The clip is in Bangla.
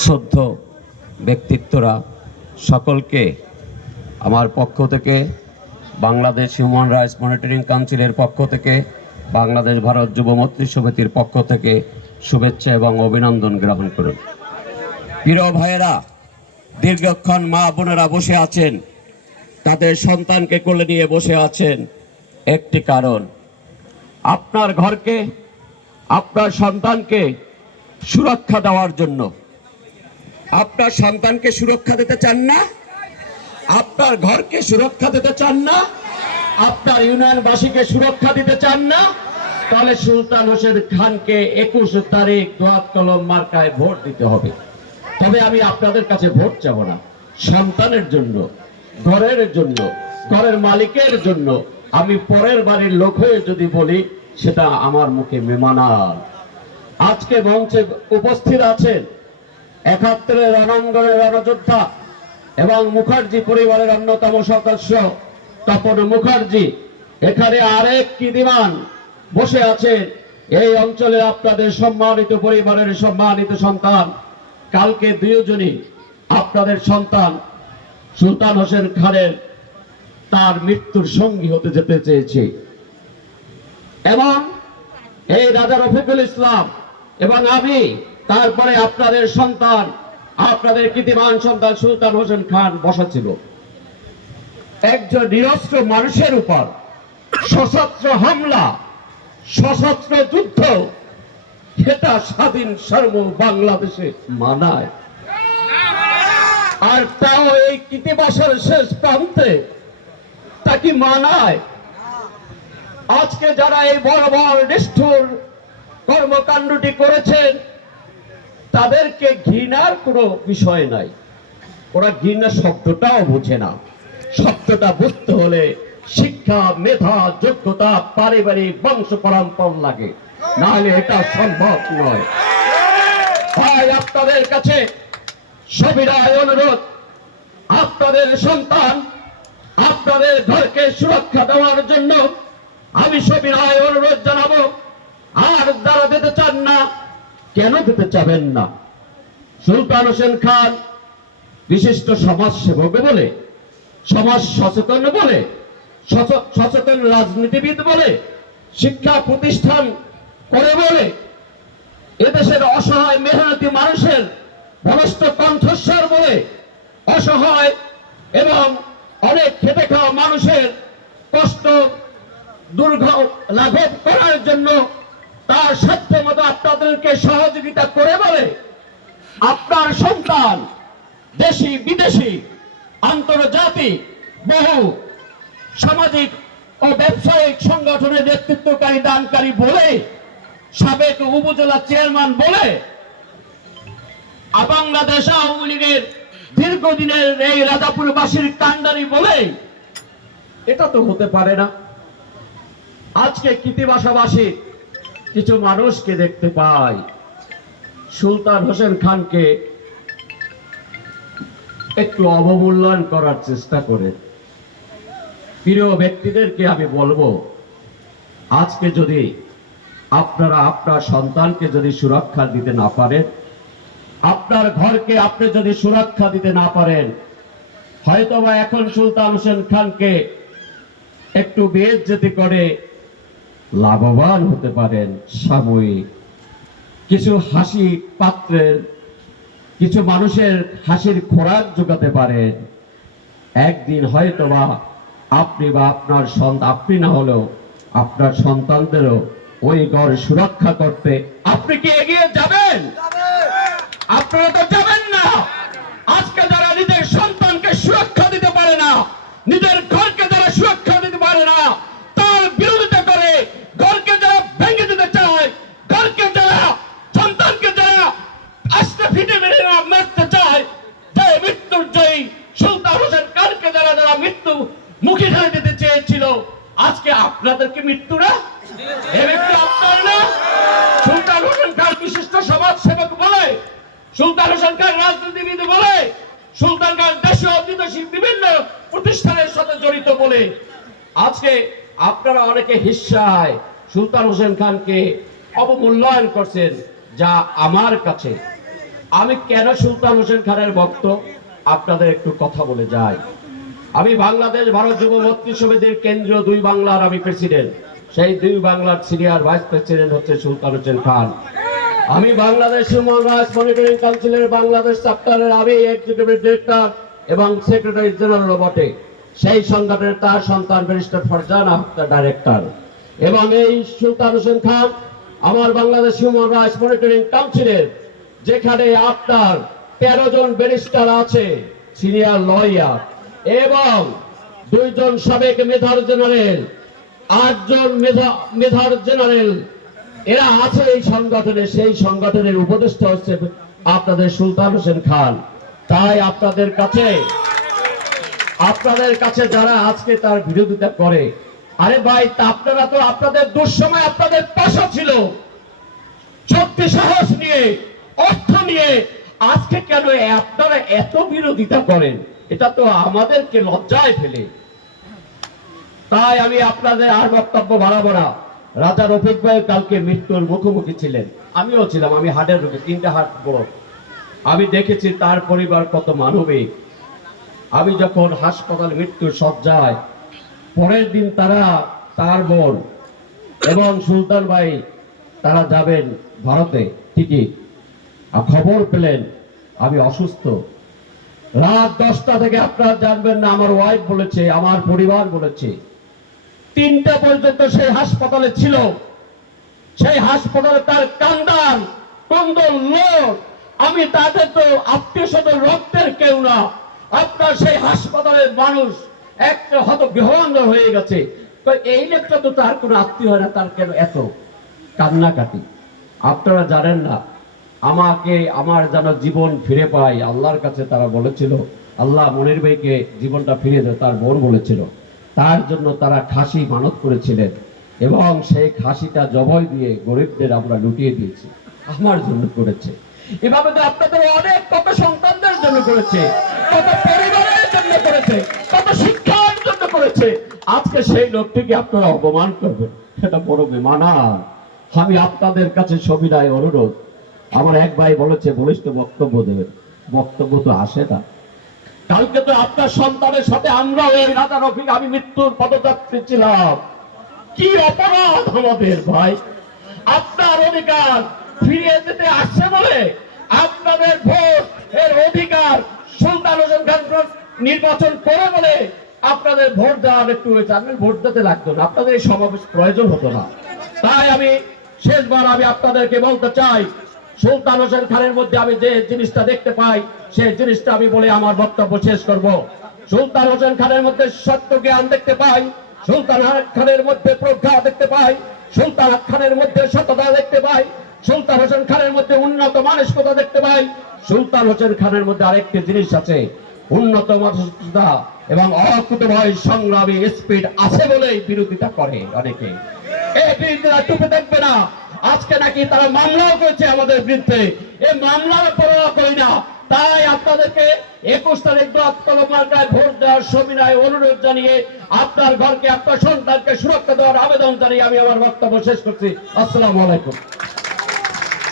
শ্রদ্ধ ব্যক্তিত্বরা সকলকে আমার পক্ষ থেকে, বাংলাদেশ হিউম্যান রাইটস মনিটরিং কাউন্সিলের পক্ষ থেকে, বাংলাদেশ ভারত যুব মৈত্রী সমিতির পক্ষ থেকে শুভেচ্ছা এবং অভিনন্দন গ্রহণ করুন। প্রিয় ভাইয়েরা, দীর্ঘক্ষণ মা বোনেরা বসে আছেন, তাদের সন্তানকে কোলে নিয়ে বসে আছেন একটি কারণ, আপনার ঘরকে, আপনার সন্তানকে সুরক্ষা দেওয়ার জন্য। আপনার সন্তানকে সুরক্ষা দিতে চান না? আপনার ঘরকে সুরক্ষা দিতে চান না? আপনার ইউনিয়নবাসীকে সুরক্ষা দিতে চান না? তাহলে সুলতান হোসেন খানকে 21 তারিখ দোয়াত কলম মার্কায় ভোট দিতে হবে। তবে আমি আপনাদের কাছে ভোট চাবো না, সন্তানের জন্য, ঘরের জন্য, ঘরের মালিকের জন্য। আমি পরের বাড়ির লোক হয়ে যদি বলি, সেটা আমার মুখে মেমানাল। আজকে মঞ্চে উপস্থিত আছেন 71-এর রণাঙ্গনের রণযোদ্ধা এবং মুখার্জি পরিবারের অন্যতম সদস্য তপন মুখার্জি। এখানে আরেক কীর্তিমান বসে আছেন এই অঞ্চলে আপনাদের সম্মানিত পরিবারের সম্মানিত সন্তান। কালকে দুজনই আপনাদের সন্তান সুলতান হোসেন খানের তার মৃত্যুর সঙ্গী হতে যেতে চেয়েছে। এবং এই রাজা রফিকুল ইসলাম এবং আমি, তারপরে আপনাদের সন্তান, আপনাদের কীর্তিমান সন্তান সুলতান হোসেন খান বসেছিল। একজন নিরস্ত্র মানুষের উপর সশস্ত্র হামলা, সশস্ত্র যুদ্ধ, এটা স্বাধীন সার্বভৌম বাংলাদেশে মানায়? আর তাও এই কৃতিবাসের শেষ প্রান্তে তা কি মানায়? আজকে যারা এই বড় বড় নিষ্ঠুর কর্মকাণ্ডটি করেছেন, তাদেরকে ঘৃণার কোনো বিষয় নাই। ওরা ঘৃণা শব্দটাও বোঝে না। শব্দটা বুঝতে হলে শিক্ষা, মেধা, যোগ্যতা, পারিবারিক বংশ পরম্পরা লাগে, না হলে এটা সম্ভব নয়। তাই আপনাদের কাছে সবিনয় অনুরোধ, আপনাদের সন্তান, আপনাদের ঘরকে সুরক্ষা দেওয়ার জন্য আমি সবিনয় অনুরোধ জানাবো। আর যারা দিতে চান না, কেন দিতে চাবেন না? সুলতান হোসেন খান বিশিষ্ট সমাজসেবক বলে, সমাজ সচেতন বলে, সচেতন রাজনীতিবিদ বলে, শিক্ষা প্রতিষ্ঠান করে বলে, এদেশের অসহায় মেহনতি মানুষের বলিষ্ঠ কণ্ঠস্বর বলে, অসহায় এবং অনেক খেটে খাওয়া মানুষের কষ্ট লাঘব করার জন্য তার সাধ্য মতো আপনাদেরকে সহযোগিতা করে বলে আপনার সন্তান দেশি বিদেশি আন্তর্জাতিক বহু সামাজিক ও ব্যবসায়িক সংগঠনের নেতৃত্বকারী দানকারী বলে, সাবেক উপজেলা চেয়ারম্যান বলে, বাংলাদেশ আওয়ামী লীগের দীর্ঘদিনের এই রাজাপুরবাসীর কান্ডারি বলে, এটা তো হতে পারে না। আজকে কৃতিবাসাবাসী কিছু মানুষকে দেখতে পাই সুলতান হোসেন খানকে একটু অবমূল্যায়ন করার চেষ্টা করে। প্রিয় ব্যক্তিদেরকে আমি বলবো, আজকে যদি আপনারা আপনার সন্তানকে যদি সুরক্ষা দিতে না পারেন, আপনার ঘরকে আপনি যদি সুরক্ষা দিতে না পারেন, হয়তোবা এখন সুলতান হোসেন খানকে একটু বেইজ্জতি করে লাভবান হতে পারেন। সাময়িক কিছু হাসি পাত্রের কিছু মানুষের হাসির খোরাক যোগাতে পারেন। একদিন হয়তোবা আপনি বা আপনার আপনি না হলেও আপনার সন্তানদেরও ওই ঘর সুরক্ষা করতে আপনি কি এগিয়ে যাবেন? আপনারা তো যাবেন না। আজকে যারা নিজের সন্তানকে সুরক্ষা দিতে পারে না, নিজের ঘরকে যারা সুরক্ষা দিতে পারে না, তার বিরোধিতা করে ঘরকে যারা ভেঙে দিতে চায়, ঘরকে যারা, সন্তানকে যারা আস্তে ফিটে মেরে মারতে চায়, যে মৃত্যুর জয়ী সুলতান হোসেন খানকে যারা যারা মৃত্যু মুখে ঠেলে দিতে চেয়েছিল, আজকে আপনাদেরকে মৃত্যুরা এ মৃত্যু আপনার না। সুলতান হোসেন খান বিশিষ্ট সমাজ সেবক বলে, সুলতান হোসেন খান রাজনীতিবিদ বলে, সুলতান খান দেশীয় বিদেশি বিভিন্ন প্রতিষ্ঠানের সাথে জড়িত বলে, আজকে আপনারা অনেকে হিস্সায় সুলতান হোসেন খানকে অবমূল্যায়ন করছেন, যা আমার কাছে আমি কেন সুলতান হোসেন খানের ভক্ত আপনাদের একটু কথা বলে যাই। আমি বাংলাদেশ ভারত যুব মৈত্রী সমিতির কেন্দ্রীয় 2 বাংলার আমি প্রেসিডেন্ট। সেই 2 বাংলার সিনিয়র ভাইস প্রেসিডেন্ট হচ্ছে সুলতান হোসেন খান। আমি বাংলাদেশ হিউম্যান রাইটস মনিটরিং কাউন্সিলের বাংলাদেশ চ্যাপ্টারের আমি এক্সিকিউটিভ ডিরেক্টর এবং সেক্রেটারি জেনারেল বটে। সেই সংগঠনের তার সন্তান ব্যারিস্টার ফরজানা হত্যা ডাইরেক্টর। এবং এই সুলতান হোসেন খান আমার বাংলাদেশ হিউম্যান রাইটস মনিটরিং কাউন্সিলের, যেখানে আপনার 13 জন ব্যারিস্টার আছে সিনিয়র লয়ার এবং 2 জন সাবেক মেজর জেনারেল, 8 জন মেজর জেনারেল, এরা আছে এই সংগঠনে। সেই সংগঠনের উপদেষ্টা হচ্ছে আপনাদের সুলতান হোসেন খান। তাই আপনাদের কাছে যারা আজকে তার বিরোধিতা করে, আরে ভাই, তা আপনারা তো আপনাদের দুঃসময় আপনাদের পাশে ছিল, শক্তি সাহস নিয়ে, অর্থ নিয়ে, আজকে কেন আপনারা এত বিরোধিতা করেন? এটা তো আমাদেরকে লজ্জায় ফেলে। তাই আমি আপনাদের আর বক্তব্য বাড়াবো না। রাজা রফিক ভাই কালকে মৃত্যুর মুখোমুখি ছিলেন, আমিও ছিলাম। আমি হার্টের রোগে, 3টা হার্ট ব্লক। আমি দেখেছি তার পরিবার কত মানবিক। আমি যখন হাসপাতাল মৃত্যুর শয্যায়, পরের দিন তার বোন এবং সুলতান ভাই তারা যাবেন ভারতে, ঠিকই খবর পেলেন আমি অসুস্থ। রাত 10টা থেকে আপনারা জানবেন না, আমার ওয়াইফ বলেছে, আমার পরিবার বলেছে 3টা পর্যন্ত সেই হাসপাতালে ছিল। সেই হাসপাতালে তার কন্দন লোক, আমি তাদের তো আত্মীয় স্বজন রক্তের কেউ না। আপনার সেই হাসপাতালের মানুষ একটা হত বিহ্বঙ্গ হয়ে গেছে। তো এই লোকটা তো তার কোনো আত্মীয় হয় না, তার কেন এত কান্নাকাটি? আপনারা জানেন না, আমার যেন জীবন ফিরে পাই, আল্লাহর কাছে তারা বলেছিল, আল্লাহ মনির ভাইকে জীবনটা ফিরিয়ে দেয়। তার বোন বলেছিল, তার জন্য তারা খাসি মানত করেছিলেন এবং সেই খাসিটা জবাই দিয়ে গরিবদের আমরা লুটিয়ে দিয়েছি। আমার জন্য করেছে। এভাবে তো আপনাদের অনেক কত সন্তানদের জন্য করেছে, কত পরিবারের জন্য করেছে, কত শিক্ষার জন্য করেছে। আজকে সেই লোকটিকে আপনারা অপমান করবেন, এটা বড় বেমানান। আমি আপনাদের কাছে সবিনয় অনুরোধ, আমার এক ভাই বলেছে বলিষ্ঠ বক্তব্য দেবেন, বক্তব্য তো আসে না। কালকে তো আপনার সন্তানের সাথে আমরা ওই রাজা রফিক, আমি মৃত্যুর পদযাত্রী ছিলাম। কি অপরাধ আমাদের ভাই! আপনার অধিকার ফিরিয়ে দিতে আসছে বলে আপনাদের ভোট এর অধিকার সুলতান হোসেন খান নির্বাচন করে বলে আপনাদের ভোট দেওয়ার একটু হয়েছে। আপনার ভোট দিতে লাগতো না, আপনাদের এই সমাবেশ প্রয়োজন হতো না। তাই আমি শেষবার আপনাদেরকে বলতে চাই, সুলতান হোসেন খানের মধ্যে আমি যে জিনিসটা দেখতে পাই, সেই জিনিসটা আমি বলে আমার বক্তব্য শেষ করব। সুলতান হোসেন খানের মধ্যে সত্য জ্ঞান দেখতে পাই, সুলতান খানের মধ্যে প্রজ্ঞা দেখতে পাই, সুলতান খানের মধ্যে সততা দেখতে পাই, সুলতান হোসেন খানের মধ্যে উন্নত মানসিকতা দেখতে পাই। সুলতান হোসেন খানের মধ্যে আরেকটি জিনিস আছে, উন্নত মানসিকতা এবং অকুতভয় সংগ্রামী স্পিড আছে বলেই বিরোধিতা করে অনেকে। এই বিরোধিতা টুপে দেখবে না। আজকে নাকি তারা মামলাও করেছে আমাদের বিরুদ্ধে, এই মামলার পরোয়া করি না। তাই আপনাদেরকে 21 তারিখ মার্কায় ভোট দেওয়ার সবিনয় অনুরোধ জানিয়ে আপনার ঘরকে, আপনার সন্তানকে সুরক্ষা দেওয়ার আবেদন জানিয়ে আমি আমার বক্তব্য শেষ করছি। আসসালামু আলাইকুম।